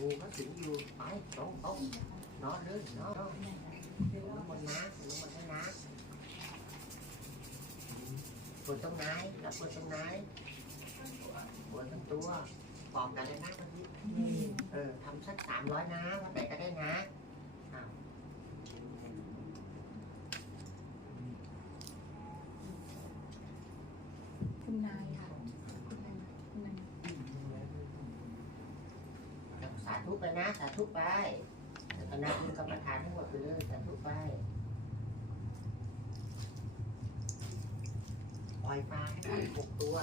งูเขาสิงอยู่ไปตรงตรงนอนเลยนอนนอนลงบนน้ำลงบนน้ำปวดตรงไหนแล้วปวดตรงไหนปวดทั้งตัวบอกกันเลยนะวันนี้เออทำสักสามร้อยนะวันไหนก็ได้นะอ้าว คุณนายค่ะคุณนายคุณนาย สาธุไปนะสาธุไปแต่ตอนนั้นคือกรรมฐานทั้งหมดไปเลยสาธุไปปล่อยปลาให้ได้หกตัว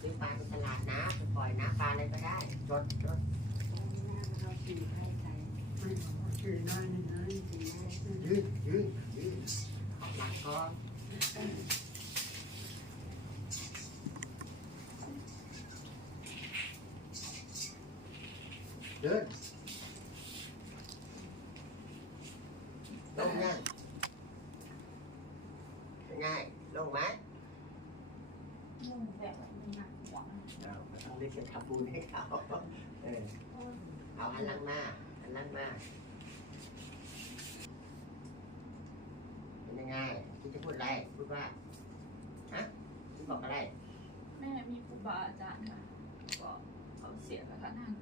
ซื้อปลาในตลาดนะไปปล่อยนะปลาอะไรก็ได้จดจดยืนยืนยืนขอบหลังก่อนเดิน ลงยังเป็นไงลงไหมมุ่งแบบมันหนักหัวเอาเอาเรียกจะทำบุญให้เขาเออเอาหันหลังมาหันหลังมาเป็นยังไงคิดจะพูดอะไรพูดว่าฮะคิดบอกอะไร แม่มีครูบาอาจารย์ค่ะก็เขาเสียแล้วค่ะนั่นหนู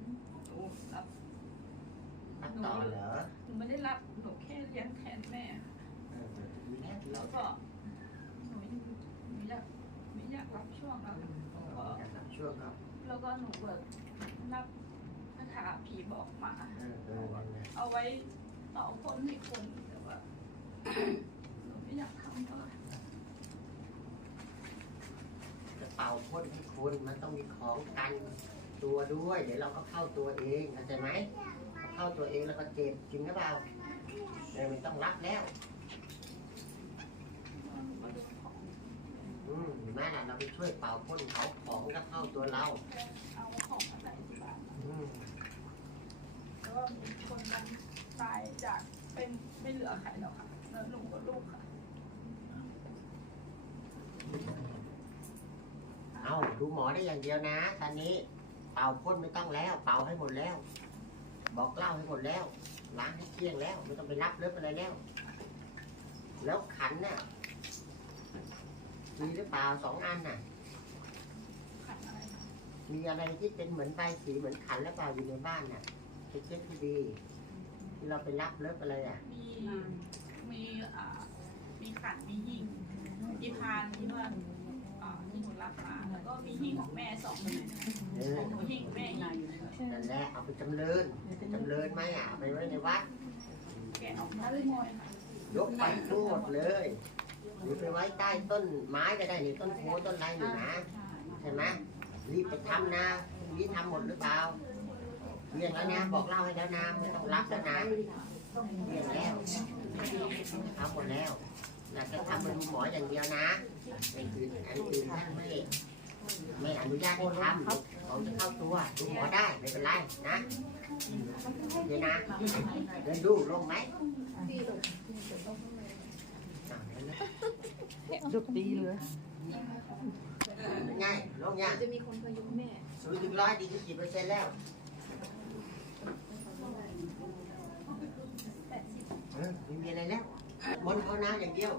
รับ ตัดต่อเหรอหนูไม่ได้รับหนูแค่เลี้ยงแทนแม่ค่ะเออดีแล้วดีแล้แล้ววก็หนูยังหนูอยากไม่อยากรับช่วงแล้วค่ะอยากรับช่วงก็แล้วก็หนูเบิกรับคาถาผีบอกมา เออเออนั่นแหละเอาไว้ต่อคนให้คนแต่ว่า หนูไม่อยากทำเท่าไหร่จะเป่าพ่นให้คุณมันต้องมีของกันตัวด้วย เดี๋ยวเราก็เข้าตัวเองเข้าใจไหม เข้าตัวเองแล้วก็เจ็บจริงหรือเปล่าเออมันต้องรับแล้วหนูก็ดูของอืมเห็นไหมล่ะเราไปช่วยเป่าพ่นเขาของก็เข้าตัวเราเอาของมาใส่ที่บ้านอืมแล้วก็มีคนมันตายจากเป็นไม่เหลือใครแล้วค่ะแล้วหนูกับลูกค่ะ เอาดูหมอได้อย่างเดียวนะตอนนี้ เป่าพ่นไม่ต้องแล้ว เป่าให้หมดแล้ว บอกเล่าให้หมดแล้วล้างให้เกลี้ยงแล้วไม่ต้องไปรับเลิฟอะไรแล้ว แล้วขันน่ะมีหรือเปล่าสองอันน่ะ มีอะไรที่เป็นเหมือนใบสีเหมือนขันแล้วเปล่าอยู่ในบ้านน่ะไปเช็คที่ดีที่เราไปรับเลิฟอะไรอะ มีมีอ่ามีขันมีหิ่งมีพานที่ว่าอ่าที่หนูรับมาแล้วก็มีหิ่งของแม่สองหิ่ง เออหิ้งแม่หิ้งนั่นแหละเอาไปจำเริญจำเริญไหมอะเอาไปไว้ในวัด แกะออกมาเลยมดค่ะยกไปทั้งหมดเลยหรือไปไว้ใต้ต้นไม้ก็ได้หนี่ต้นโพต้นอะไรนี่นะใช่ไหมรีบไปทำนะนี่ทำหมดหรือเปล่าเรียนแล้วนะบอกเล่าให้แล้วนะไม่ต้องรับแล้วนะเรียนแล้วทำหมดแล้วอยากจะทำเป็นหมออย่างเดียวนะเป็นอื่นอันอื่นท่านไม่ ไม่อนุญาตให้ทำของจะเข้าตัวดูหมอได้ไม่เป็นไรนะเดี๋ยวนะเดินดูลงไหมจุดตีเลยเป็นไงลงยังจะมีคนพยุงแม่ศูนย์ถึงร้อยดีกี่เปอร์เซ็นต์แล้วไม่มีอะไรแล้วบนเขาน้ำอย่างเดียว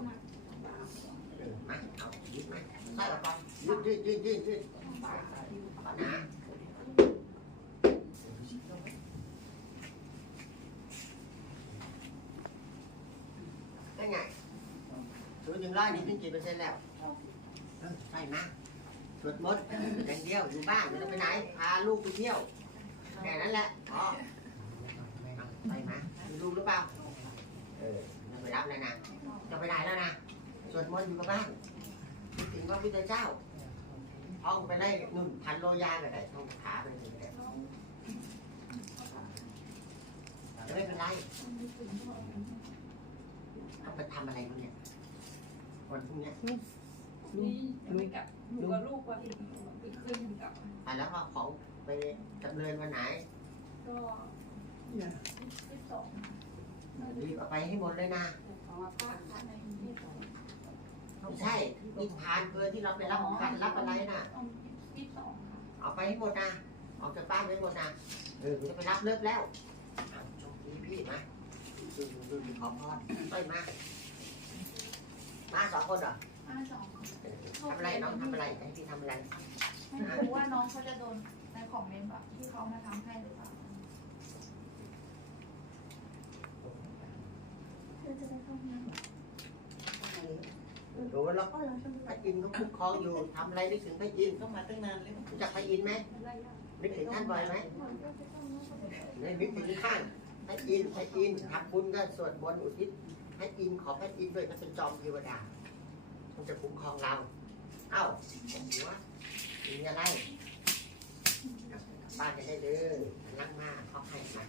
เออมเอายืดมใส่ออกไปยืดยืดยืดยืดยืดเอานะเป็นไงศูนย์ถึงร้อยดีขึ้นกี่เปอร์เซ็นต์แล้วใช่นะสวดมนต์อย่างเดียวอยู่บ้านไม่ต้องไปไหน พาลูกไปเที่ยวแค่นั้นแหละพอเอไปมามีลูกหรือเปล่าเออไปรับแล้วนะจะไปไหนแล้วนะ สวดมนต์อยู่กับบ้านคิดถึงพระพุทธเจ้าท่องไปได้นุ่นพันโลยาก็ได้ท่องขาไปเลยก็ได้ไม่เป็นไรเอาไปทำอะไรมั้งเนี่ยวันพรุ่งเนี้ยนี่จะไปกับหนูกับลูกวันไปขึ้นกับอะแล้วก็ของไปดำเนินวันไหนก็ที่สองรีบเอาไปให้หมดเลยนะของป้าค่ะในที่สอง ไม่ใช่นิทานเพื่อที่เราไปรับกันรับอะไรนะที่สองค่ะเอาไปให้หมดนะออกจากบ้านไปหมดนะเออกูจะไปรับเลิกแล้วอ้าวโชคดีพี่มาดูดูดูขอพรไปมา มาสองคนเหรอห้าสองเออทำอะไรน้องทำอะไรให้พี่ทำอะไร ไม่รู้ว่าน้องเขาจะโดนในของเมมแบบที่เขามาทำให้หรือเปล่าจะจะไปทำนั้น ดูแล้วก็พระอินทร์เขาคุ้มครองอยู่ทำอะไรนึกถึงพระอินทร์ก็มาตั้งนานแล้วรู้จักพระอินทร์ไหมนึกถึงท่านบ่อยไหมนึกถึงท่านพระอินทร์พระอินทร์ทำบุญก็สวดมนต์อุทิศพระอินทร์ขอพระอินทร์ด้วยก็เป็นจอมเทวดามันจะคุ้มครองเราเอ้าหัวมีอะไรบ้านจะได้เลยนั่งมาเขาให้มา